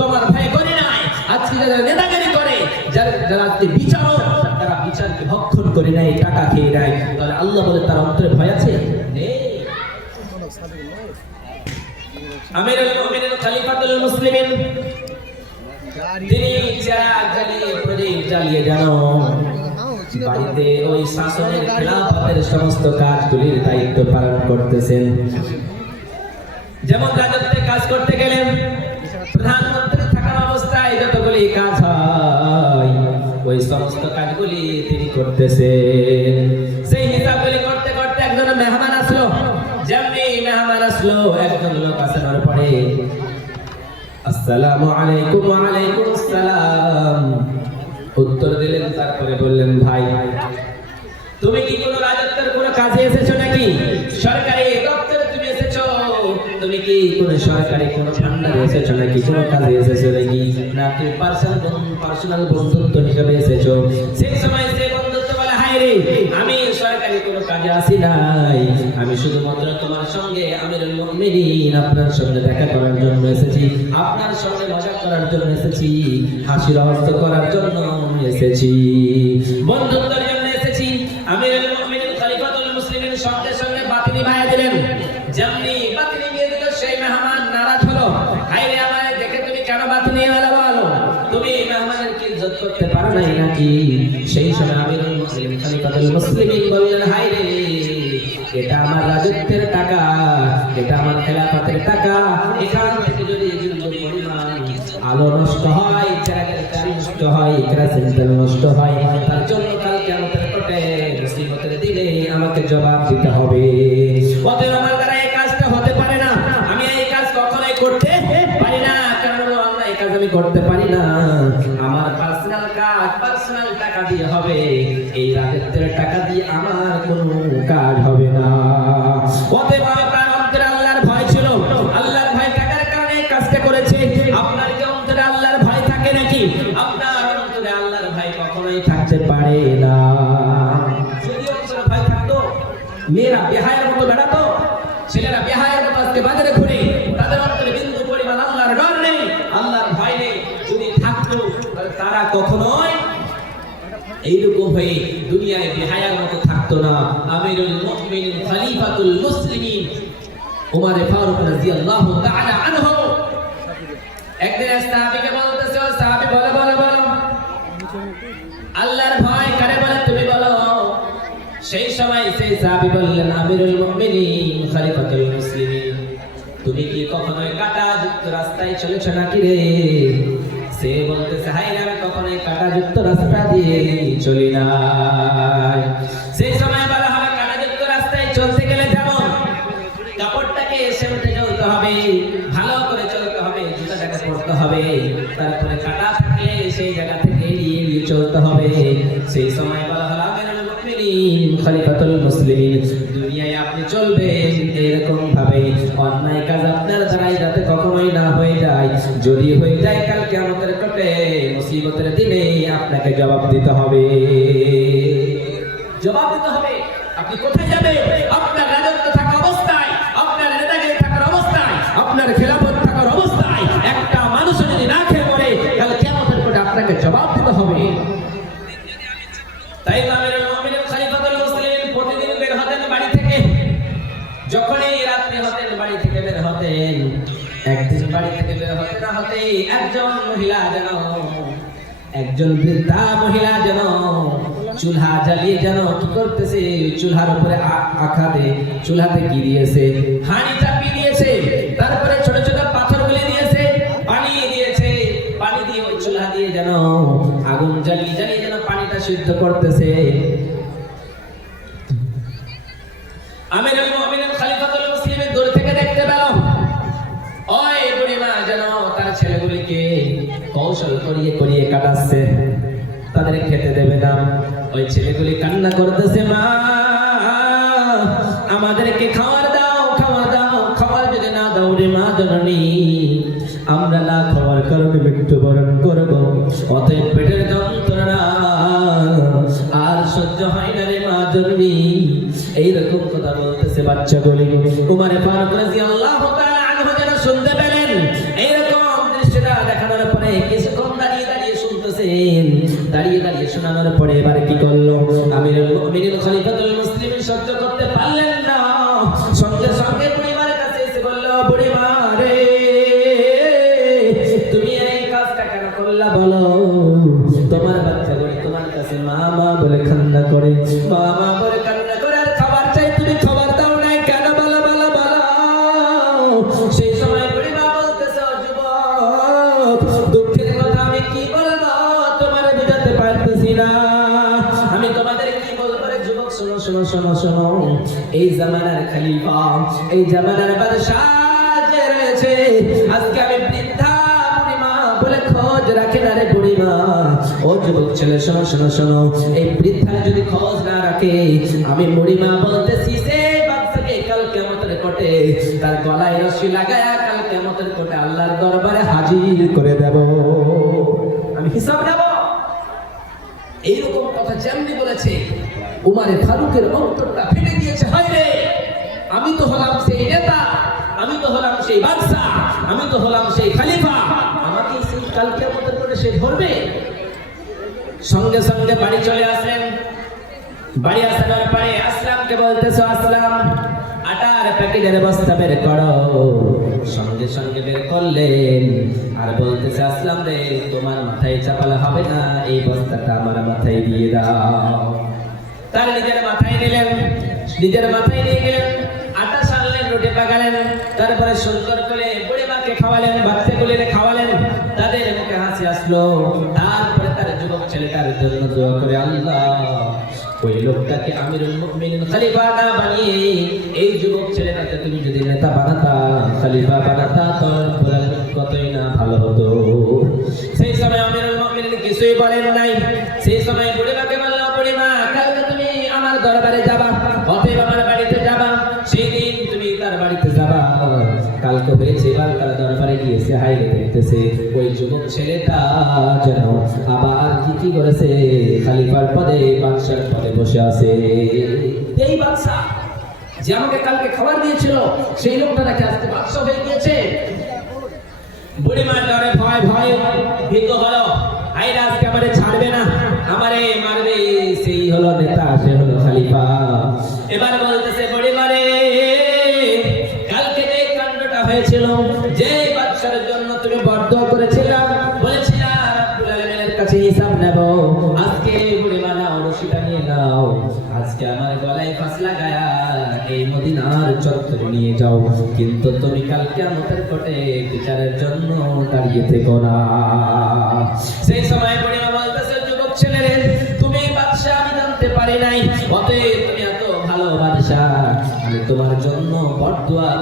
তোমার ভয় করে নাই। আজকে যারা নেতাগিরি করে, যারা যারা আজকে বিচারক, তারা বিচারকে ভক্ষণ করে নাই, টাকা খেয়ে নেয় তাহলে আল্লাহ বলে তার অন্তরে ভয় আছে? নেই। আমিরুল মুমিনিন মুসলিমিন, তিনি জ্বালিয়ে প্রদীপ জ্বালিয়ে বাড়িতে ওই শাসনের সমস্ত কাজগুলির দায়িত্ব পালন করতেছেন। যেমন রাজত্বে কাজ করতে গেলেন সমস্ত কাজগুলি তিনি করতেছেন। সেই হিসাবগুলি করতে করতে একজন মেহমান আসলো। যেমনি মেহমান আসলো, একজন লোক আসানোর পরে আসসালামু আলাইকুম আলাইকুম আসসালাম। উত্তর দিলেন, তারপরে বললেন, ভাই, তুমি কি কোনো রাজত্বের কোনো কাজে এসেছ নাকি? সরকারি কোনো সরকারি কোনো ভান্ডারে এসেছ নাকি? কোনো কাজে এসেছ নাকি? না তুমি পার্সোনাল পার্সোনাল বন্ধুত্ব হিসেবে এসেছ? সেই সময় সে বন্ধুত্ব বলে হাই রে, আমি সরকারি কোনো কাজে আসি নাই। আমি শুধুমাত্র তোমার সঙ্গে আমিরুল মুমিনিন আপনার সঙ্গে দেখা করার জন্য এসেছি, আপনার সঙ্গে মজা করার জন্য এসেছি, হাসি রহস্য করার জন্য এসেছি। বন্ধুত্বের জন্য এসেছি। আমিরুল মুমিনিন খলিফাতুল মুসলিমিন সঙ্গে সঙ্গে বাতি নিভাইয়া দিলেন। যেমনি করতে পারো নাই নাকি? সেই সময় আমিরুল মুসলিমিন খলিফাতুল মুসলিমিন বললেন রে, এটা আমার রাজত্বের টাকা, এটা আমার টাকা। এখান থেকে যদি আলো নষ্ট হয় নষ্ট হয় নষ্ট হয়, তার জন্য কালকে আমাদের কোটে দিনে আমাকে জবাব দিতে হবে। অতএব আমার দ্বারা এই কাজটা হতে পারে না। আমি এই কাজ কখনোই করতে পারি না। কারণ আমরা এই কাজ আমি করতে পারি না। আমার কাজ পার্সোনাল টাকা দিয়ে হবে। এই রাজত্বের টাকা দিয়ে আমার কোনো কখনোই এইরকম হয়ে দুনিয়ায় বেহায়ার মতো থাকতো না। আমিরুল মুমিনিন খলিফাতুল মুসলিমিন উমর ফারুক রাদিয়াল্লাহু তাআলা আনহু। একদিন সাহাবীকে বলতেছে, ও সাহাবী, বলো বলো বলো। আল্লাহর ভয় কারে বলে তুমি বলো? সেই সময় সেই সাহাবী বললেন, আমিরুল মুমিনিন খলিফাতুল মুসলিমিন, তুমি কি কখনো কাটা যুক্ত রাস্তায় চলেছো নাকি রে? সে হাই রে, আমি কখনোই কাটা যুক্ত রাস্তা দিয়ে চলি না। সেই সময় বলা হবে কাটা যুক্ত রাস্তায় চলতে গেলে যেমন কাপড়টাকে এসে উঠে চলতে হবে ভালো করে চলতে হবে জুতাটাকে পরতে হবে তারপরে কাটা থাকলে সেই জায়গা থেকে চলতে হবে। সেই সময় বলা হলো দুনিয়ায় আপনি এরকম ভাবে অন্যায় কাজ আপনার যাতে কখনোই না হয়ে যায়। যদি হয়ে যায় কালকে আমাদের কোটে মুসিবতের দিনে আপনাকে জবাব দিতে হবে। জবাব দিতে হবে। আপনি কোথায় যাবেন? আপনার রাজত্ব থাকা অবস্থায়, আপনার নেতাগিরি থাকার অবস্থায়, আপনার হতে একজন মহিলা যেন, একজন বৃদ্ধা মহিলা যেন চুলহা জ্বালিয়ে যেন কি করতেছে? চুলহার উপরে আখাতে চুলহাতে কি দিয়েছে? হাঁড়ি চাপিয়ে দিয়েছে, তারপরে ছোট ছোট পাথরগুলি দিয়েছে, পানি দিয়েছে, পানি দিয়ে ওই চুলহা দিয়ে যেন আগুন জ্বালিয়ে জ্বালিয়ে যেন পানিটা সিদ্ধ করতেছে। আমি আমিরুল করিয়ে করিয়ে কাটাচ্ছে। তাদের খেতে দেবে না। ওই ছেলেগুলি কান্না করতেছে, মা, আমাদেরকে খাবার দাও খাবার দাও খাবার যদি না দাও রে মা জননী, আমরা না খাওয়ার কারণে মৃত্যুবরণ করব। অতএব পেটের যন্ত্রণা আর সহ্য হয় না রে মা জননী। এইরকম কথা বলতেছে বাচ্চাগুলি। ফারুক রাদিয়াল্লাহু তাআলা আনহু যেন শুনতে দাঁড়িয়ে দাঁড়িয়ে শোনানোর পরে এবার কি করল? আমিরুল মুমিনিন খলিফাতুল মুসলিমিন শব্দ করতে শোনো শোনো এই জামানার খলিফা, এই জামানার বাদশাহ যে রয়েছে, আজকে আমি বৃদ্ধা বুড়িমা বলে খোঁজ না রে বুড়িমা। ও যুবক ছেলে, শোনো শোনো শোনো, এই বৃদ্ধা যদি খোঁজ না রাখে, আমি বুড়িমা বলতেছি, সে বাচ্চাকে কাল কেমতের কোটে, তার গলায় রশি কাল কেমতের কোটে আল্লাহর দরবারে হাজির করে দেব। আমি হিসাব নেব। এইরকম কথা যেমনি বলেছে উমারে ফারুকের অন্তরটা ফেটে দিয়েছে হায় রে! আমি তো হলাম সেই নেতা, আমি তো হলাম সেই বাদশা আমি তো হলাম সেই খালিফা। আমাকে সেই কালকে আমাদের করে সে ধরবে? সঙ্গে সঙ্গে বাড়ি চলে আসেন। বাড়ি আসানোর পরে, আসলামকে বলতেছো, আসলাম। আটার প্যাকেটের বস্তা বের করো। সঙ্গে সঙ্গে বের করলেন। আর বলতেছে, আসলাম রে, তোমার মাথায় চাপালে হবে না, এই বস্তাটা আমার মাথায় দিয়ে দাও। তার নিজের মাথায় নিলেন, নিজের মাথায় নিয়ে গেলেন, আটা সানলেন রুটি পাকালেন, তারপরে সুন্দর করে বুড়ি মাকে খাওয়ালেন বাচ্চা বাচ্চাগুলি খাওয়ালেন, তাদের মুখে হাসি আসলো। তারপরে তার যুবক ছেলেটার জন্য দোয়া করে, আল্লাহ, ওই লোকটাকে আমিরুল মুমিনিন খলিফা না বানিয়ে এই যুবক ছেলেটাকে তুমি যদি নেতা বানাতা, খলিফা বানাতা তো রব্বুল কতই না ভালো হতো? সেই সময় আমিরুল মুমিনিন কিছুই বলেন নাই। সেই সময় গিয়েছে হাইরে দেখতেছে, ওই যুবক ছেলেটা যেন আবার কি কি করেছে, খালিফার পদে, বাদশার পদে বসে আছে। এই বাদশা, যে আমাকে কালকে খাবার দিয়েছিল, সেই লোকটা নাকি আজকে বাদশা হয়ে গিয়েছে। বুড়িমার ডরে ভয় ভয় ভীত হলো। আইরা আজকে আমারে ছাড়বে না, আমারে মারবে, সেই হলো নেতা, সে হলো খালিফা। এবার বলতেছে যে বাদশার জন্য তুমি বরদোয়া করেছিলাম বলেছিলাম কাছে হিসাব নেব। আজকে বুড়িমা নাও রশিটা নিয়ে নাও। আজকে আমার গলায় ফাঁস লাগায়া এই মদিনার চত্বরে নিয়ে যাও। কিন্তু তুমি কালকে আমাদের কোটে বিচারের জন্য দাঁড়িয়ে থেকো না। সেই সময় বুড়িমা বলতেছে, যুবক ছেলেরে, তুমি বাদশা আমি জানতে পারি নাই। অতএব তুমি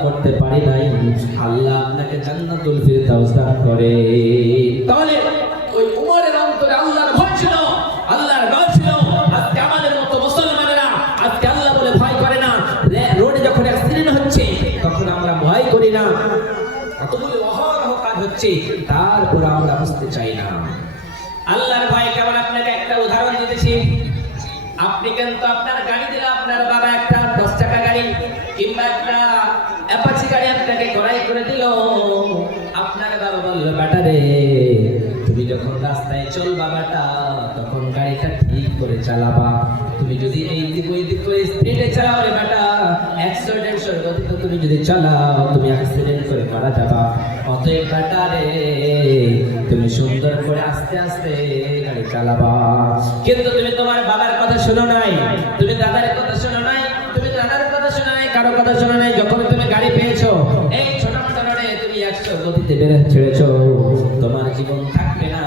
করতে পারি নাই। আল্লাহ আপনাকে জান্নাতুল ফিরদাউস দান করে। তাহলে ওই উমরের অন্তরে আল্লাহর ভয় ছিল, আল্লাহর ডর ছিল। আজকে আমাদের মতো মুসলমানেরা আজকে আল্লাহ বলে ভয় করে না। রোডে যখন অ্যাক্সিডেন্ট হচ্ছে, তখন আমরা ভয় করি না। কতগুলো অহরহ কাজ হচ্ছে, তারপর আমরা বুঝতে চাই না। আল্লাহর ভয় কেমন আপনাকে একটা উদাহরণ দিতেছি। আপনি কিন্তু আপনার বাবা একটা দশ টাকা গাড়ি কিংবা একটা অ্যাপাচি গাড়ি আপনাকে গড়াই করে দিল। আপনার বাবা বলল, বেটা রে, তুমি যখন রাস্তায় চলবা বেটা, তখন গাড়িটা ঠিক করে চালাবা। তুমি যদি এই দিক ওই দিক করে স্পিডে চালাও রে বেটা গতিতে তুমি যদি চালাও, তুমি অ্যাক্সিডেন্ট করে মারা যাবা। অতএব বেটা রে, তুমি সুন্দর করে আস্তে আস্তে গাড়ি চালাবা। কিন্তু তুমি তোমার বাবার কথা শোনো নাই। তুমি দাদার কথা শোনো নাই। তুমি দাদার কথা শোনো নাই, কারও কথা শোনো নাই। যখন তুমি গাড়ি পেয়েছ, এই ছোট মোটো রোডে তুমি একশো গতিতে বেড়ে ছেড়েছো তোমার জীবন থাকবে না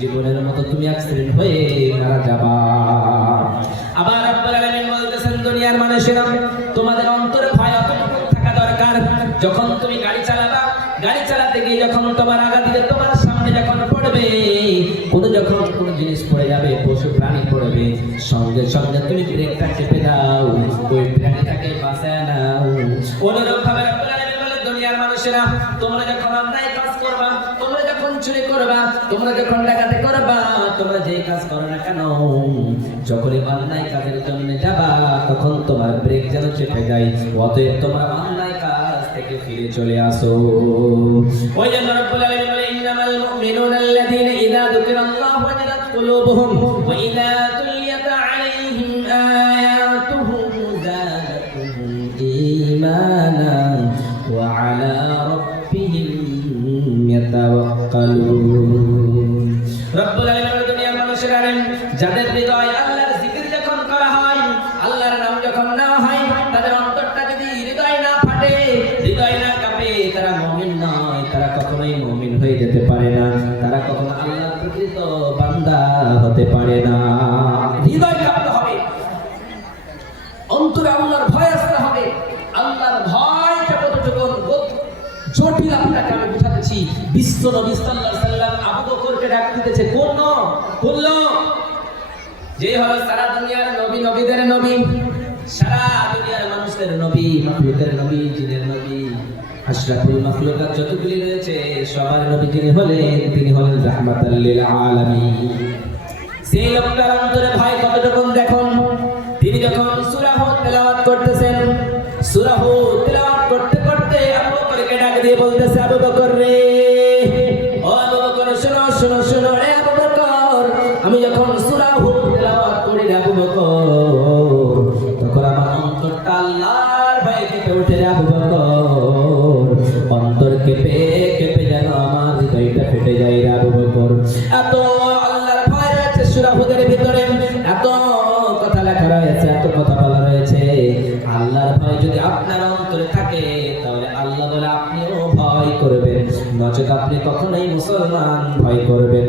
জীবনের মতো তুমি অ্যাক্সিডেন্ট হয়ে মারা যাবা। আবার আলামিন বলতেছেন, দুনিয়ার মানুষেরা তোমাদের অন্তরে ভয়, অতটুকু থাকা দরকার। যখন তুমি গাড়ি চালাবা, গাড়ি চালাতে গিয়ে যখন তোমার দিলে তোমার সামনে যখন পড়বে কোনো যখন কোনো জিনিস পড়ে যাবে, পশু প্রাণী পড়বে, সঙ্গে সঙ্গে তুমি ব্রেকটা চেপে দাও, ওই প্রাণীটাকে বাঁচায় নাও। যেন চেপে যায় অতএব তোমরা বান্দায় কাজ থেকে ফিরে চলে আসো। ওই জন্য রব্বুল আলামিন বলে, ইন্নামাল মুমিনুনা আল্লাযীনা ইযা যুকিরাল্লাহু ওয়াজিলাত কুলুবুহুম ওয়া ইযা তুলিয়াত আলাইহিম আয়াতুহু যাদাতুহুম ঈমানা ওয়া আলা রাব্বিহিম ইয়াতাওয়াক্কালুন। রব্বুল আলামিন দুনিয়ার মানুষেরা যাদের হৃদয় হতে পারে না। হৃদয় কাঁপতে হবে। অন্তরে আল্লাহর ভয় আসতে হবে। আল্লাহর ভয়টা কতটুকু জটিল আপনাকে আমি বুঝাতেছি বিশ্ব নবী সাল্লাল্লাহু সাল্লাম আবু বকরকে ডাক দিতেছে, কোন কোন যে হলো সারা দুনিয়ার নবী, নবীদের নবী, সারা দুনিয়ার মানুষদের নবী, মাখলুকের নবী, জিনের নবী, আশরাফুল মাখলুকাত যতগুলি রয়েছে, সবার নবী যিনি হলেন, তিনি হলেন রাহমাতাল লিল আলামিন। সেই লোকটার অন্তরে ভয় কতটুকু দেখুন? তিনি যখন সুরাহ তেলাওয়াত করতেছেন সুরাহ তেলাওয়াত করতে করতে আবু বকরকে ডাক দিয়ে বলতেছে, আবু বকর রে কখনোই মুসলমান ভয় করবেন